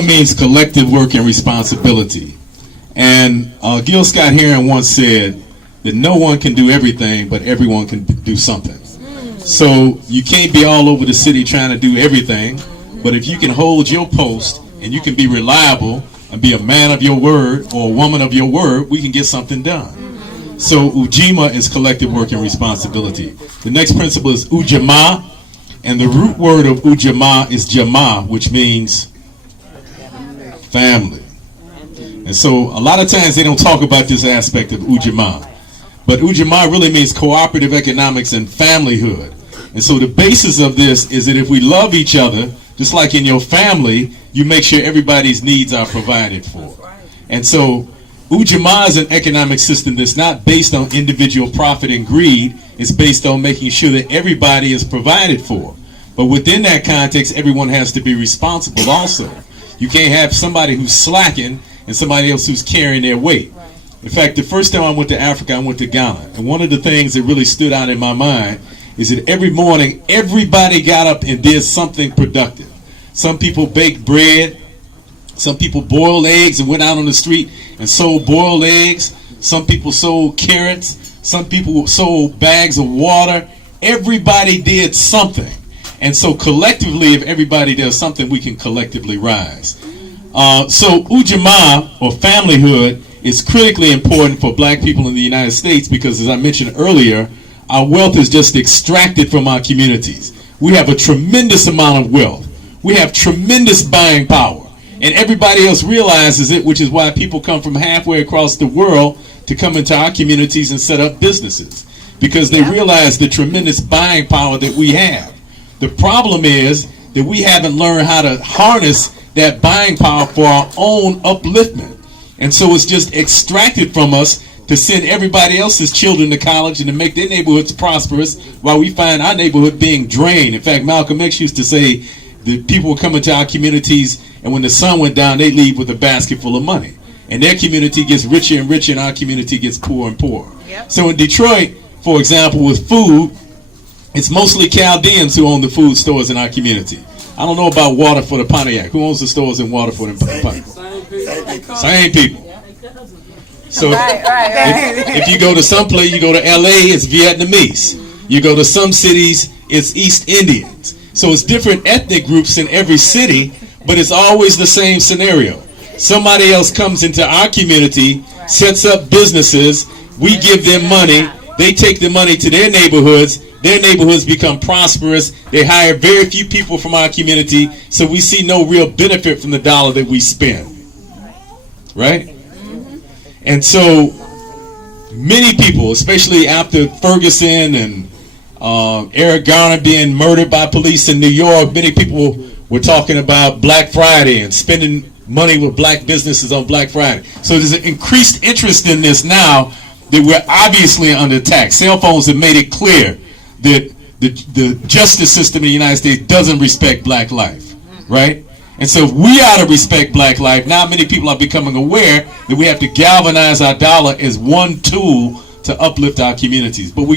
means collective work and responsibility. And Gil Scott Heron once said that no one can do everything, but everyone can do something. So you can't be all over the city trying to do everything, but if you can hold your post and you can be reliable and be a man of your word or a woman of your word, we can get something done. So Ujima is collective work and responsibility. The next principle is Ujamaa, and the root word of Ujamaa is Jama, which means family. And so a lot of times they don't talk about this aspect of Ujamaa. But Ujamaa really means cooperative economics and familyhood. And so the basis of this is that if we love each other, just like in your family, you make sure everybody's needs are provided for. And so Ujamaa is an economic system that's not based on individual profit and greed. It's based on making sure that everybody is provided for. But within that context, everyone has to be responsible also. You can't have somebody who's slacking and somebody else who's carrying their weight. In fact, the first time I went to Africa, I went to Ghana. And one of the things that really stood out in my mind is that every morning, everybody got up and did something productive. Some people baked bread. Some people boiled eggs and went out on the street and sold boiled eggs. Some people sold carrots. Some people sold bags of water. Everybody did something. And so collectively, if everybody does something, we can collectively rise. So Ujamaa, or familyhood, is critically important for black people in the United States because, as I mentioned earlier, our wealth is just extracted from our communities. We have a tremendous amount of wealth. We have tremendous buying power. And everybody else realizes it, which is why people come from halfway across the world to come into our communities and set up businesses, because they realize the tremendous buying power that we have. The problem is that we haven't learned how to harness that buying power for our own upliftment. And so it's just extracted from us to send everybody else's children to college and to make their neighborhoods prosperous while we find our neighborhood being drained. In fact, Malcolm X used to say that people would come into our communities, and when the sun went down, they leave with a basket full of money. And their community gets richer and richer, and our community gets poorer and poorer. So in Detroit, for example, with food, it's mostly Chaldeans who own the food stores in our community. I don't know about Waterford or Pontiac. Who owns the stores in Waterford and Pontiac? Same people. So if you go to some place, you go to LA, it's Vietnamese. You go to some cities, it's East Indians. So it's different ethnic groups in every city, but it's always the same scenario. Somebody else comes into our community, sets up businesses, we give them money, they take the money to their neighborhoods become prosperous, they hire very few people from our community, so we see no real benefit from the dollar that we spend. Right? And so many people, especially after Ferguson and Eric Garner being murdered by police in New York, many people were talking about Black Friday and spending money with black businesses on Black Friday. So there's an increased interest in this now that we're obviously under attack. Cell phones have made it clear that the justice system in the United States doesn't respect black life, right? And so if we ought to respect black life, now many people are becoming aware that we have to galvanize our dollar as one tool to uplift our communities. But we